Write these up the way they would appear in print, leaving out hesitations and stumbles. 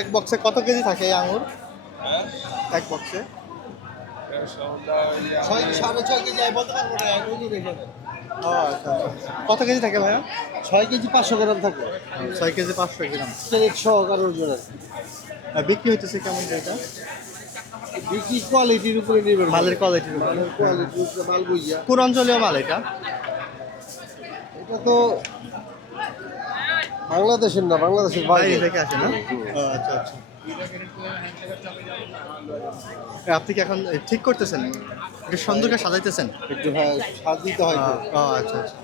এক বক্সে কত কেজি থাকে এই আঙুর? হ্যাঁ এক বক্সে সাড়ে 6 কেজি বলতে পারবো না ও আচ্ছা আচ্ছা। কত কেজি থাকে ভাইয়া? 6 কেজি 500 গ্রাম থাকে 6 কেজি 500 গ্রাম। সহকারে ওজন আছে। বিক্রি হইতেছে কেমন এটা? বিক্রি কোয়ালিটির উপরে নির্ভর মালের কোয়ালিটির উপর। মালের কোয়ালিটির উপরে মাল বুঝিয়া কোন অঞ্চলীয় মাল এটা? এটা তো বাংলাদেশের না, বাংলাদেশের বাইরে বাইরে থেকে আসে না? ও আচ্ছা আচ্ছা। আপনি কি এখন ঠিক করতেছেন? একটু সুন্দর করে সাজাইতেছেন? একটু হ্যাঁ স্বাদ দিতে হয় তো। ও আচ্ছা আচ্ছা।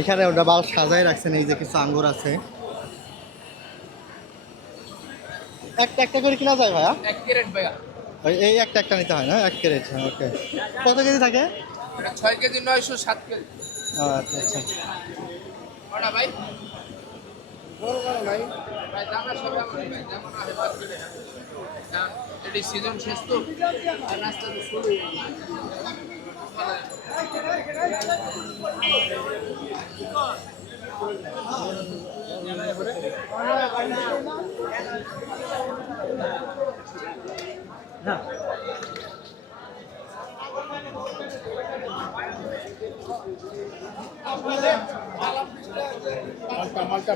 এখানে ওটা বাল সাজাই রাখছেন, এই যে কিছু আঙ্গুর আছে। একটা একটা করে কিনা যায় ভাইয়া? 1 ক্যারেট ভাইয়া। এই একটা একটা নিতে হয় না? 1 ক্যারেট, ওকে। কত কেজি থাকে? এটা 6 কেজি 900 7 কেজি। আচ্ছা আচ্ছা। কটা ভাই? ভাই দামটা সব আমার ভাই যেমন আছে বাদ দিলে। দাম এটি সিজন শেষ তো আর রাস্তা তো শুরু। মালটা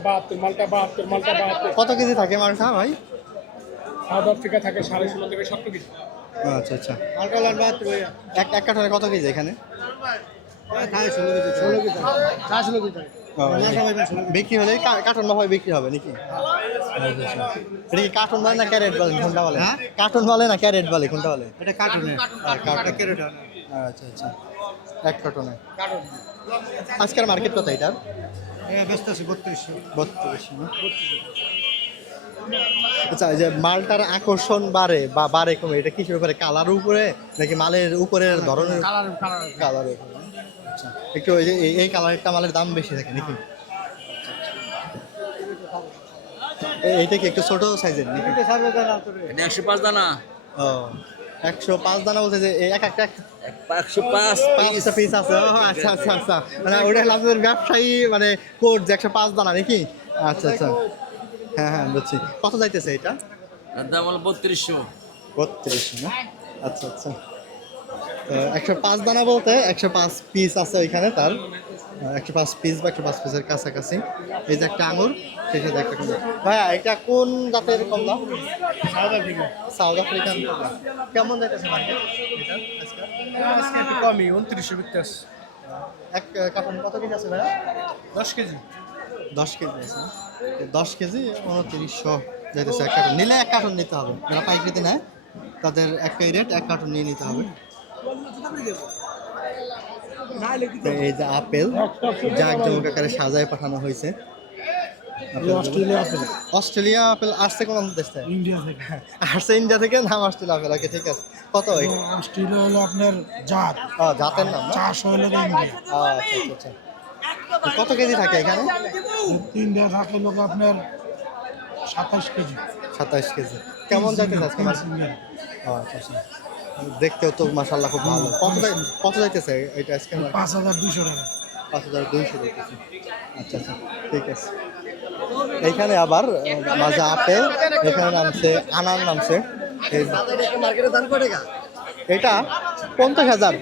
72 কত কেজি থাকে মালটা ভাই? সাউথ আফ্রিকা থাকে 16.5 থেকে 17 কেজি। আচ্ছা আচ্ছা। এক এক কাঠনে কত কেজি এখানে? 16 কেজি 16 কেজি ও, বিক্রি হলে কার্টন ভাবে বিক্রি হবে নাকি? এটা কি কার্টন বলে না ক্যারেট বলে, কোনটা বলে? কার্টন বলে না ক্যারেট বলে, কোনটা বলে? এটা কার্টুনে কার্টন ক্যারেট। আচ্ছা আচ্ছা। এক কার্টনে। আজকের মার্কেট কত এটার? ব্যস্ত আছে 3200 32 না? আচ্ছা, এই যে মালটার আকর্ষণ বাড়ে বা বাড়ে কমে, এটা কিসের উপরে? কালার উপরে নাকি মালের উপরের ধরনের? কালার উপরে। আচ্ছা, একটু ওই যে এই কালারটা মালের দাম বেশি থাকে নাকি? এইটা কি একটু ছোট সাইজের নাকি? এটা 105 দানা। ও, 105 দানা বলতে যে এক একটা 105 5টা পিস আছে। ও আচ্ছা আচ্ছা আচ্ছা, মানে ওটা হলো আপনাদের ব্যবসায়ী মানে কোড যে 105 দানা নাকি? আচ্ছা আচ্ছা, হ্যাঁ হ্যাঁ বুঝছি। কত যাইতেছে এটা? এর দাম হলো 3200। 32 না? আচ্ছা আচ্ছা। 105 দানা বলতে 105 পিস আছে ওইখানে তার। 105 পিস বা 105 পিসের কাছাকাছি। এই যে একটা আঙুর, সেটা একটা কমলা। ভাইয়া এটা কোন জাতের কমলা? সাউথ আফ্রিকান কমলা। কেমন যাইতেছে মার্কেট এটা আজকে? আজকে একটু কমই 2900 বিক্রি আছে। এক কার্টন কত কেজি আছে ভাইয়া? 10 কেজি 10 কেজি আছে। 10 কেজি 2900 যাইতেছে এক কার্টন। নিলে এক কার্টন নিতে হবে, যারা পাইকারিতে নেয় তাদের একটাই রেট, এক কার্টন নিয়ে নিতে হবে। তো এই যে আপেল জাঁকজমক আকারে সাজায় পাঠানো হয়েছে। অস্ট্রেলিয়া আপেল অস্ট্রেলিয়া আপেল আসছে কোন দেশ থেকে? ইন্ডিয়া থেকে। আসছে ইন্ডিয়া থেকে, নাম অস্ট্রেলিয়া আপেল। ওকে, ঠিক আছে। কত? অস্ট্রেলিয়া হলো আপনার জাত, জাতের নাম না? চাষ হলো ইন্ডিয়া। আচ্ছা আচ্ছা আচ্ছা। কত কেজি থাকে এখানে? ইন্ডিয়া থাকে লোক আপনার 27 কেজি। 27 কেজি। কেমন যাইতেছে আজকে মার্কেট? আচ্ছা আচ্ছা। দেখতেও তো মাশাআল্লাহ খুব ভালো। কত যাইতেছে এটা আজকে? 5200 টাকা। 5200 যাইতেছে। আচ্ছা আচ্ছা, ঠিক আছে। এইখানে আবার মাঝে আপেল, এখানে নামছে আনার নামছে। মার্কেটের দাম কত টাকা? এটা 50,000।